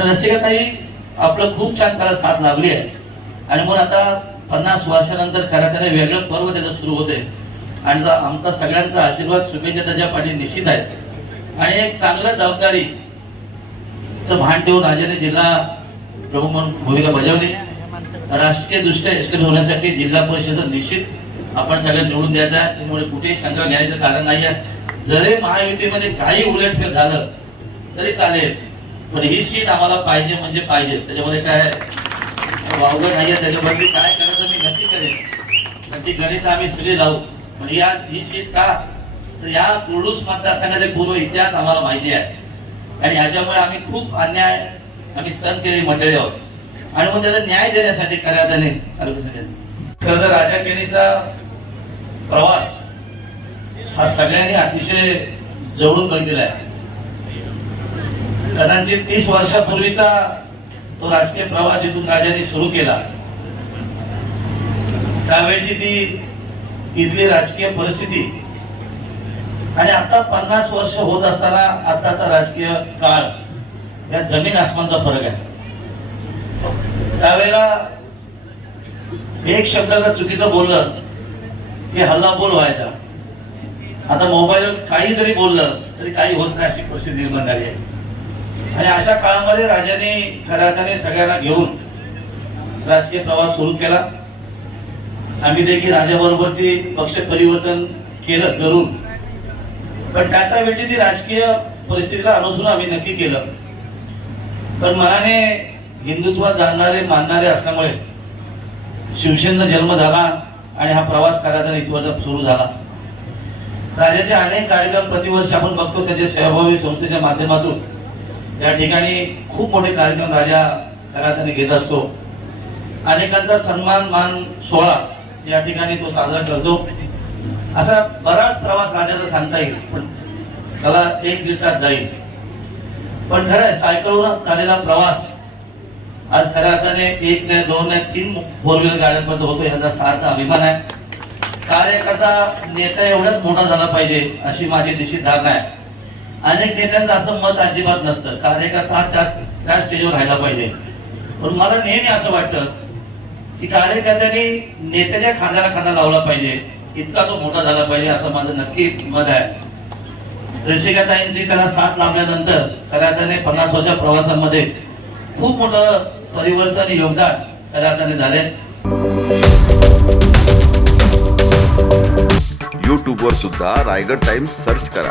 पण रसिकाताई आपलं खूप छान त्याला साथ लाभली आहे. आणि मग आता पन्नास वर्षानंतर खऱ्या वेगळं पर्व त्याचं सुरू होते आणि आमचा सगळ्यांचा आशीर्वाद शुभेच्छा त्याच्या पाठी निश्चित आहेत. आणि एक चांगलं जबाबदारी भान ठेवून राजाने जिल्हा प्रमुख म्हणून भूमिका बजावली. राजकीय दृष्ट्या यशस्वी होण्यासाठी जिल्हा परिषद निश्चित आपण सगळं निवडून द्यायचं आहे. त्यामुळे कुठेही शंका घेण्याचं कारण नाही आहे जरी महायुतीमध्ये काही उलटफेर झालं तरी चालेल. पण ही शीट आम्हाला पाहिजे म्हणजे पाहिजे. त्याच्यामध्ये काय वावगं नाहीये. त्याच्यामध्ये काय करायचं मी नक्की करेन. नक्की ती गणित आम्ही सगळे लावू पण या ही शीट का? तर या पुरुष मतदारसंघाचे पूर्व इतिहास आम्हाला माहिती आहे. आणि याच्यामुळे आम्ही खूप अन्याय आम्ही सहन केली मंडळी आहोत. आणि मग त्याचा न्याय देण्यासाठी करायला खरं तर राजा केणीचा प्रवास हा सगळ्यांनी अतिशय जवळून बघितला आहे. त्यांचे तीस वर्षापूर्वीचा तो राजकीय प्रवास जिथून राजांनी सुरू केला त्यावेळची ती इथली राजकीय परिस्थिती. आणि आता पन्नास वर्ष होत असताना आताचा राजकीय काळ या जमीन आसमानचा फरक आहे. त्यावेळेला एक शब्द जर चुकीचं बोललं की हल्ला बोल व्हायचा. आता मोबाईल काही जरी बोललं तरी काही होत नाही अशी परिस्थिती निर्माण झाली आहे. आणि अशा काळामध्ये राजाने खऱ्या अर्थाने सगळ्यांना घेऊन राजकीय प्रवास सुरू केला. आम्ही देखील राजाबरोबर ती पक्ष परिवर्तन केलं जरूर पण त्या त्या वेळची ती राजकीय परिस्थितीला अनुसरून आम्ही नक्की केलं. पण मनाने हिंदुत्व जाणणारे मानणारे असल्यामुळे शिवसेनेचा जन्म झाला आणि हा प्रवास करायचा इथवाचा सुरू झाला. राजाचे अनेक कार्यक्रम प्रतिवर्ष आपण बघतो. त्याचे सहभावी संस्थेच्या माध्यमातून या ठिकाणी खूप मोठे कार्यक्रम राजा घरातने घेत असतो. अनेकांचा सन्मान मान सोहळा या ठिकाणी तो साजरा करतो. असा बराच प्रवास राजाचा सांगता येईल पण त्याला एक दीड तास जाईल. पण खरं आहे सायकलवर झालेला प्रवास आज खऱ्या अर्थाने एक नाही दोन नाही तीन फोर व्हीलर गाड्यांपर्यंत होतो याचा सार्थ अभिमान आहे. कार्यकर्ता नेता एवढाच मोठा झाला पाहिजे अशी माझी निश्चित धारणा आहे. अनेक नेत्यांचं असं मत अजिबात नसतं. कार्यकर्ता हा त्या स्टेजवर राहायला पाहिजे. पण मला नेहमी असं वाटतं की कार्यकर्त्यांनी नेत्याच्या खांद्याला खांदा लावला पाहिजे. इतका तो मोठा झाला पाहिजे असं माझं नक्की मत आहे. रसिकाताईंची त्याला साथ लाभल्यानंतर खऱ्या पन्नास वर्षा प्रवासामध्ये खूप मोठं परिवर्तन योगदान खऱ्या झाले. यूट्यूबवर सुद्धा रायगड टाइम्स सर्च करा.